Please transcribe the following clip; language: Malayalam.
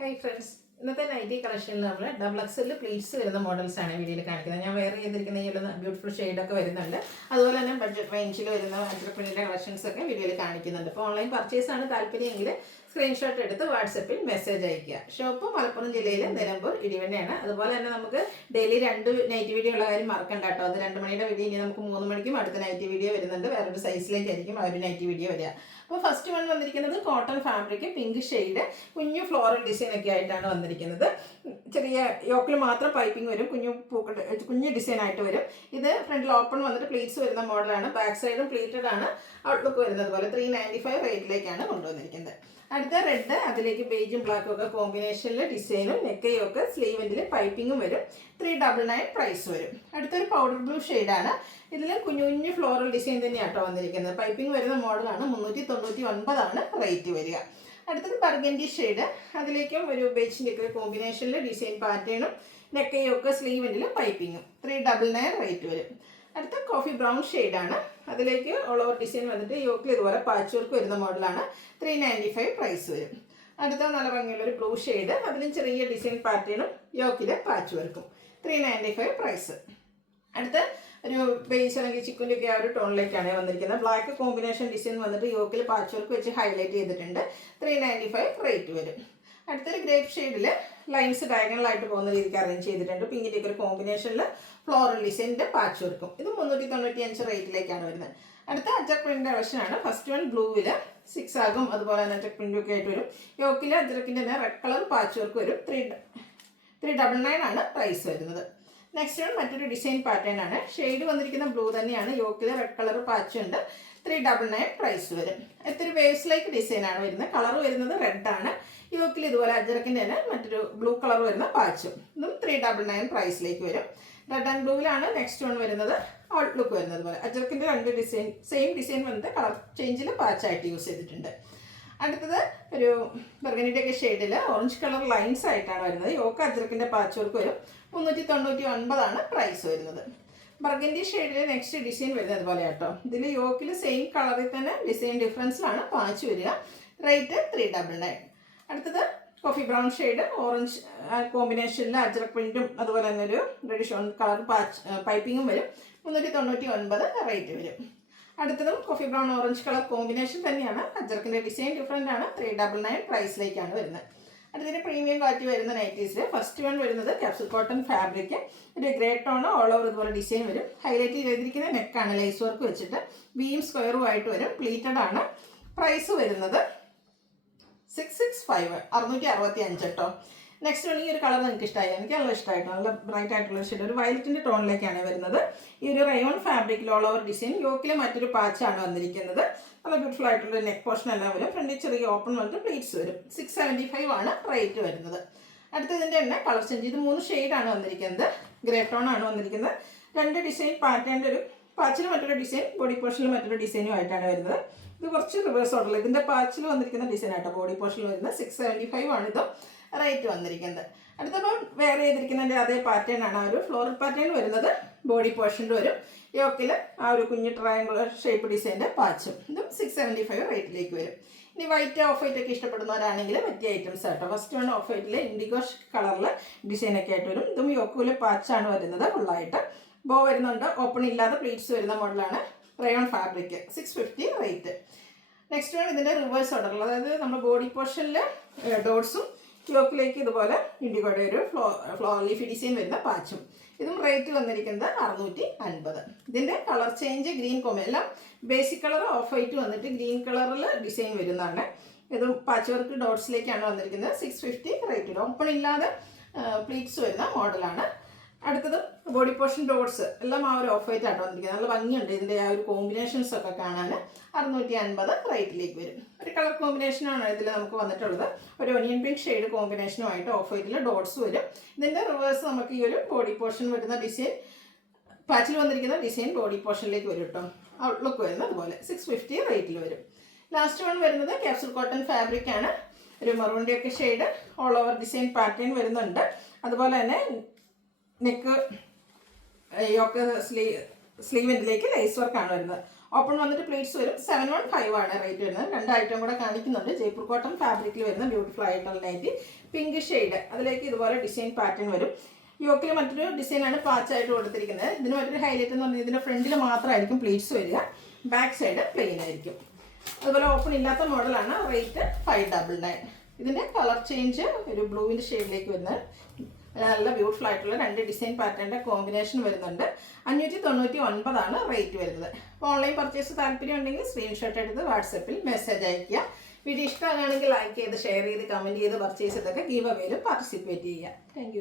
ഹൈ ഫ്രണ്ട്സ്, ഇന്നത്തെ നൈറ്റി കളക്ഷനിൽ നമ്മൾ ഡബിൾ എക്സൽ പ്ലീറ്റ്സ് വരുന്ന മോഡൽസാണ് വീഡിയോയിൽ കാണിക്കുന്നത്. ഞാൻ വേറെ ചെയ്തിരിക്കുന്ന ഈ ബ്യൂട്ടിഫുൾ ഷെയ്ഡൊക്കെ വരുന്നുണ്ട്. അതുപോലെ തന്നെ ബഡ്ജറ്റ് റേഞ്ചിൽ വരുന്ന അഞ്ചരപ്പണിയുടെ കളക്ഷൻസ് ഒക്കെ വീഡിയോയിൽ കാണിക്കുന്നുണ്ട്. അപ്പോൾ ഓൺലൈൻ പർച്ചേസാണ് താല്പര്യമെങ്കിൽ സ്ക്രീൻഷോട്ട് എടുത്ത് വാട്സപ്പിൽ മെസ്സേജ് അയയ്ക്കുക. ഷോപ്പ് മലപ്പുറം ജില്ലയിൽ നിലമ്പൂർ ഇടിവണ്ണയാണ്. അതുപോലെ തന്നെ നമുക്ക് ഡെയിലി 2 നൈറ്റ് വീഡിയോ ഉള്ള കാര്യം മറക്കണ്ട കേട്ടോ. അത് 2 മണിയുടെ വീഡിയോ ഇനി നമുക്ക് 3 മണിക്കും അടുത്ത നൈറ്റ് വീഡിയോ വരുന്നുണ്ട്. വേറൊരു സൈസിലേക്കായിരിക്കും ആ ഒരു നൈറ്റ് വീഡിയോ വരിക. അപ്പോൾ ഫസ്റ്റ് വൺ വന്നിരിക്കുന്നത് കോട്ടൺ ഫാബ്രിക് പിങ്ക് ഷെയ്ഡ് കുഞ്ഞു ഫ്ലോറൽ ഡിസൈൻ ഒക്കെ ആയിട്ടാണ് വന്നിരിക്കുന്നത്. ചെറിയ യോക്കിൽ മാത്രം പൈപ്പിംഗ് വരും, കുഞ്ഞു ഡിസൈൻ ആയിട്ട് വരും. ഇത് ഫ്രണ്ടിൽ ഓപ്പൺ വന്നിട്ട് പ്ലീറ്റ്സ് വരുന്ന മോഡലാണ്. ബാക്ക് സൈഡും പ്ലീറ്റഡ് ആണ്. ഔട്ട്ലുക്ക് വരുന്നത് പോലെ 395 റേറ്റിലേക്കാണ് കൊണ്ടുവന്നിരിക്കുന്നത്. അടുത്ത റെഡ്, അതിലേക്ക് ബേജും ബ്ലാക്കും ഒക്കെ കോമ്പിനേഷനിൽ ഡിസൈനും നെക്കയൊക്കെ സ്ലീവെൻറ്റിൽ പൈപ്പിങ്ങും വരും. 399 പ്രൈസ് വരും. അടുത്തൊരു പൗഡർ ബ്ലൂ ഷെയ്ഡാണ്. ഇതിൽ കുഞ്ഞു കുഞ്ഞു ഫ്ലോറൽ ഡിസൈൻ തന്നെയാട്ടോ വന്നിരിക്കുന്നത്. പൈപ്പിംഗ് വരുന്ന മോഡലാണ്. 399 റേറ്റ് വരിക. അടുത്തത് ബർഗൻഡി ഷെയ്ഡ്, അതിലേക്കും ഒരു ബേജിൻ്റെ ഒക്കെ കോമ്പിനേഷനിൽ ഡിസൈൻ പാറ്റേണും നെക്കയൊക്കെ സ്ലീവെൻറ്റിൽ പൈപ്പിങ്ങും 399 റേറ്റ് വരും. അടുത്ത കോഫി ബ്രൗൺ ഷെയ്ഡാണ്. അതിലേക്ക് ഓൾ ഓവർ ഡിസൈൻ വന്നിട്ട് യോക്കിൽ ഇതുപോലെ പാച്ച് വർക്ക് വരുന്ന മോഡലാണ്. 395 പ്രൈസ് വരും. അടുത്ത നല്ല ഭംഗിയുള്ളൊരു ബ്ലൂ ഷെയ്ഡ്, അതിലും ചെറിയ ഡിസൈൻ പാറ്റേണും യോക്കിൽ പാച്ച് വർക്കും 395 പ്രൈസ്. അടുത്ത ഒരു ബേസ് അല്ലെങ്കിൽ ചിക്കുൻ്റെ ഒക്കെ ആ ഒരു ടോണിലേക്കാണ് വന്നിരിക്കുന്നത്. ബ്ലാക്ക് കോമ്പിനേഷൻ ഡിസൈൻ വന്നിട്ട് യോക്കിൽ പാച്ച് വർക്ക് വെച്ച് ഹൈലൈറ്റ് ചെയ്തിട്ടുണ്ട്. 395 റേറ്റ് വരും. അടുത്തൊരു ഗ്രേപ്പ് ഷെയ്ഡിൽ ലൈൻസ് ഡയഗണലായിട്ട് പോകുന്ന രീതിക്ക് അറേഞ്ച് ചെയ്തിട്ടുണ്ട്. പിങ്കിൻ്റെ ഒക്കെ ഒരു കോമ്പിനേഷനിൽ ഫ്ലോറൽ ഡിസൈനിൻ്റെ പാച്ച് വർക്കും. ഇത് 395 റേറ്റിലേക്കാണ് വരുന്നത്. അടുത്ത അജക് പ്രിൻ്റ് കളക്ഷനാണ്. ഫസ്റ്റ് വൺ ബ്ലൂവിൽ 6 ആകും. അതുപോലെ തന്നെ അജക് പ്രിൻ്റും ഒക്കെ ആയിട്ട് വരും. യോക്കിൽ അജറക്കിൻ്റെ തന്നെ റെഡ് കളർ പാച്ച് വർക്ക് വരും. 399 പ്രൈസ് വരുന്നത്. നെക്സ്റ്റ് വൺ മറ്റൊരു ഡിസൈൻ പാറ്റേൺ ആണ്. ഷെയ്ഡ് വന്നിരിക്കുന്ന ബ്ലൂ തന്നെയാണ്. യോക്കിൽ റെഡ് കളർ പാച്ച് ഉണ്ട്. 399 പ്രൈസ് വരും. ഇതൊരു വേവ്സ് ലൈക്ക് ഡിസൈനാണ് വരുന്നത്. കളർ വരുന്നത് റെഡ് ആണ്. യോക്കിൽ ഇതുപോലെ അജറക്കിൻ്റെ തന്നെ മറ്റൊരു ബ്ലൂ കളർ വരുന്ന പാച്ചും. ഇതും 399 പ്രൈസിലേക്ക് വരും. റെഡ് ആൻഡ് ബ്ലൂവിലാണ് നെക്സ്റ്റ് വൺ വരുന്നത്. ഔട്ട്ലുക്ക് വരുന്നത് പോലെ അജറക്കിൻ്റെ 2 ഡിസൈൻ സെയിം ഡിസൈൻ വന്നിട്ട് കളർ ചേഞ്ചിൽ പാച്ചായിട്ട് യൂസ് ചെയ്തിട്ടുണ്ട്. അടുത്തത് ഒരു ബർഗനിയുടെ ഒക്കെ ഷെയ്ഡിൽ ഓറഞ്ച് കളർ ലൈൻസ് ആയിട്ടാണ് വരുന്നത്. യോക്ക് അജറക്കിൻ്റെ പാച്ച് വർക്ക് വരും. 399 പ്രൈസ് വരുന്നത്. ബർഗൻഡി ഷെയ്ഡിൽ നെക്സ്റ്റ് ഡിസൈൻ വരുന്നത് പോലെ കേട്ടോ. ഇതിൽ യോക്കിൽ സെയിം കളറിൽ തന്നെ ഡിസൈൻ ഡിഫറൻസിലാണ് പാച്ച് വരിക. റേറ്റ് 399. അടുത്തത് കോഫി ബ്രൗൺ ഷെയ്ഡ് ഓറഞ്ച് കോമ്പിനേഷനിൽ അജറക് പ്രിൻറ്റും അതുപോലെ തന്നെ ഒരു റെഡിഷ് ഓൺ കളർ പൈപ്പിങ്ങും വരും. 399 റേറ്റ് വരും. അടുത്തതും coffee brown orange colour combination തന്നെയാണ്. അജറക്കിൻ്റെ ഡിസൈൻ ഡിഫറൻ്റ് ആണ്. 399 പ്രൈസിലേക്കാണ് വരുന്നത്. അടുത്തതിന് പ്രീമിയം ക്വാളിറ്റി വരുന്ന നൈറ്റീസിൽ ഫസ്റ്റ് വൺ വരുന്നത് ക്യാപ്സൂൾ കോട്ടൺ ഫാബ്രിക്. ഒരു ഗ്രേ ടോണ് ഓൾ ഓവർ ഇതുപോലെ ഡിസൈൻ വരും. ഹൈലൈറ്റ് ചെയ്തിരിക്കുന്ന നെക്കാണ് ലേസ് വർക്ക് വെച്ചിട്ട് വീം സ്ക്വയറും ആയിട്ട് വരും. പ്ലീറ്റഡ് ആണ്. പ്രൈസ് വരുന്നത് 665 665 കേട്ടോ. നെക്സ്റ്റ് വൺ ഈ ഒരു കളർ നിങ്ങൾക്ക് ഇഷ്ടമായി. എനിക്ക് നല്ല ഇഷ്ടമായിട്ട് നല്ല ബ്രൈറ്റ് ആയിട്ടുള്ള ഷെയ്ഡ് ഒരു വയലറ്റിൻ്റെ ടോണിലേക്കാണ് വരുന്നത്. ഈ ഒരു റയോൺ ഫാബ്രിക്കിൽ ഓൾ ഓവർ ഡിസൈൻ യോക്കിൽ മറ്റൊരു പാച്ചാണ് വന്നിരിക്കുന്നത്. നല്ല ബ്യൂട്ടിഫുൾ ആയിട്ടുള്ള നെക്ക് പോർഷൻ എല്ലാം വരും. ഫ്രണ്ടിൽ ചെറിയ ഓപ്പൺ വന്നിട്ട് പ്ലീറ്റ്സ് വരും. 675 റേറ്റ് വരുന്നത്. അടുത്തതിൻ്റെ തന്നെ കളർ ചേഞ്ച്. ഇത് 3 ഷെയ്ഡാണ് വന്നിരിക്കുന്നത്. ഗ്രേ ടോൺ ആണ് വന്നിരിക്കുന്നത്. 2 ഡിസൈൻ പാറ്റേണിൻ്റെ ഒരു പാച്ചിൽ മറ്റൊരു ഡിസൈൻ ബോഡി പോർഷനിൽ മറ്റൊരു ഡിസൈനും ആയിട്ടാണ് വരുന്നത്. ഇത് കുറച്ച് റിവേഴ്സ് ഓർഡറിൽ ഇതിൻ്റെ പാച്ചിൽ വന്നിരിക്കുന്ന ഡിസൈൻ ആയിട്ടോ ബോഡി പോർഷനിൽ വരുന്നത്. 675 ഇത് റേറ്റ് വന്നിരിക്കുന്നത്. അടുത്തപ്പോൾ വേറെ ചെയ്തിരിക്കുന്നതിൻ്റെ അതേ പാറ്റേൺ ആണ്. ആ ഒരു ഫ്ലോറൽ പാറ്റേൺ വരുന്നത് ബോഡി പോർഷനിൽ വരും. യോക്കിൽ ആ ഒരു കുഞ്ഞു ട്രയാങ്കുലർ ഷേപ്പ് ഡിസൈൻ്റെ പാച്ചും. ഇതും 675 റേറ്റിലേക്ക് വരും. ഇനി വൈറ്റ് ഓഫ് വൈറ്റ് ഒക്കെ ഇഷ്ടപ്പെടുന്നവരാണെങ്കിൽ പറ്റിയ ഐറ്റംസ് ആട്ടോ. ഫസ്റ്റ് വൺ ഓഫ് വൈറ്റിൽ ഇൻഡിഗോ കളറിൽ ഡിസൈനൊക്കെ ആയിട്ട് വരും. ഇതും യോക്കിൽ പാച്ചാണ് വരുന്നത്. ഫുള്ളായിട്ട് ബോ വരുന്നുണ്ട്. ഓപ്പൺ ഇല്ലാതെ പ്ലീറ്റ്സ് വരുന്ന മോഡലാണ്. Rayon fabric 650 rate. Next one ഇതിൻ്റെ റിവേഴ്സ് ഓർഡറിൽ, അതായത് നമ്മുടെ ബോഡി പോർഷനിൽ ഡോട്ട്സും യോക്കിലേക്ക് ഇതുപോലെ ഇൻഡിഗോയുടെ ഒരു ഫ്ലോർ ലീഫി ഡിസൈൻ വരുന്ന പാച്ചും. ഇതും റേറ്റ് വന്നിരിക്കുന്നത് 650. ഇതിൻ്റെ കളർ ചേഞ്ച് ഗ്രീൻ എല്ലാം ബേസിക് കളർ ഓഫ് വൈറ്റ് വന്നിട്ട് ഗ്രീൻ കളറിൽ ഡിസൈൻ വരുന്നതാണ്. ഇതും പാച്ച് വർക്ക് ഡോട്ട്സിലേക്കാണ് വന്നിരിക്കുന്നത്. 650 റേറ്റ്. ഓപ്പൺ ഇല്ലാതെ പ്ലീറ്റ്സ് വരുന്ന മോഡലാണ്. അടുത്തത് ബോഡി പോർഷൻ ഡോട്ട്സ് എല്ലാം ആ ഒരു ഓഫ് വൈറ്റ് ആയിട്ട് വന്നിരിക്കുന്നത്. നല്ല ഭംഗിയുണ്ട് ഇതിൻ്റെ ആ ഒരു കോമ്പിനേഷൻസ് ഒക്കെ കാണാൻ. 650 റേറ്റിലേക്ക് വരും. ഒരു കളർ കോമ്പിനേഷനാണ് ഇതിൽ നമുക്ക് വന്നിട്ടുള്ളത്. ഒരു ഒനിയൻ പിങ്ക് ഷെയ്ഡ് കോമ്പിനേഷനുമായിട്ട് ഓഫ് വൈറ്റിൽ ഡോട്ട്സ് വരും. ഇതിൻ്റെ റിവേഴ്സ് നമുക്ക് ഈ ഒരു ബോഡി പോർഷൻ വരുന്ന ഡിസൈൻ പാച്ചിൽ വന്നിരിക്കുന്ന ഡിസൈൻ ബോഡി പോർഷനിലേക്ക് വരും കേട്ടോ. ഔട്ട്ലുക്ക് വരുന്നത് അതുപോലെ 650 റേറ്റിൽ വരും. ലാസ്റ്റ് വൺ വരുന്നത് ക്യാപ്സൂൾ കോട്ടൺ ഫാബ്രിക് ആണ്. ഒരു മറൂണിൻ്റെ ഒക്കെ shade all over design pattern വരുന്നുണ്ട്. അതുപോലെ തന്നെ നെക്ക് യോക്ക് സ്ലീവെൻറ്റിലേക്ക് ലേസ് വർക്കാണ് വരുന്നത്. ഓപ്പൺ വന്നിട്ട് പ്ലീറ്റ്സ് വരും. 715 ആണ് റേറ്റ് വരുന്നത്. 2 ഐറ്റം കൂടെ കാണിക്കുന്നുണ്ട്. ജയ്പൂർ കോട്ടൺ ഫാബ്രിക്കിൽ വരുന്ന ബ്യൂട്ടിഫുൾ ആയിട്ടുള്ള നൈറ്റി. പിങ്ക് ഷെയ്ഡ്, അതിലേക്ക് ഇതുപോലെ ഡിസൈൻ പാറ്റേൺ വരും. യോക്കിൽ മറ്റൊരു ഡിസൈനാണ് പാച്ചായിട്ട് കൊടുത്തിരിക്കുന്നത്. ഇതിന് മറ്റൊരു ഹൈലൈറ്റ് എന്ന് പറഞ്ഞാൽ ഇതിൻ്റെ ഫ്രണ്ടിൽ മാത്രമായിരിക്കും പ്ലീറ്റ്സ് വരിക, ബാക്ക് സൈഡ് പ്ലെയിൻ ആയിരിക്കും. അതുപോലെ ഓപ്പൺ ഇല്ലാത്ത മോഡലാണ്. റേറ്റ് 599. ഇതിൻ്റെ കളർ ചേഞ്ച് ഒരു ബ്ലൂവിൻ്റെ ഷെയ്ഡിലേക്ക് വരുന്നത്. നല്ല ബ്യൂട്ടിഫുൾ ആയിട്ടുള്ള 2 ഡിസൈൻ പാറ്റേണിൻ്റെ കോമ്പിനേഷൻ വരുന്നുണ്ട്. 599 ആണ് റേറ്റ് വരുന്നത്. അപ്പോൾ ഓൺലൈൻ പർച്ചേസ് താല്പര്യം ഉണ്ടെങ്കിൽ സ്ക്രീൻഷോട്ട് എടുത്ത് വാട്സപ്പിൽ മെസ്സേജ് അയയ്ക്കുക. വീഡിയോ ഇഷ്ടമാണെങ്കിൽ ലൈക്ക് ചെയ്ത് ഷെയർ ചെയ്ത് കമൻറ്റ് ചെയ്ത് പർച്ചേസ് ചെയ്തൊക്കെ ഗീവ് അവേയിൽ പാർട്ടിസിപ്പേറ്റ് ചെയ്യുക. താങ്ക്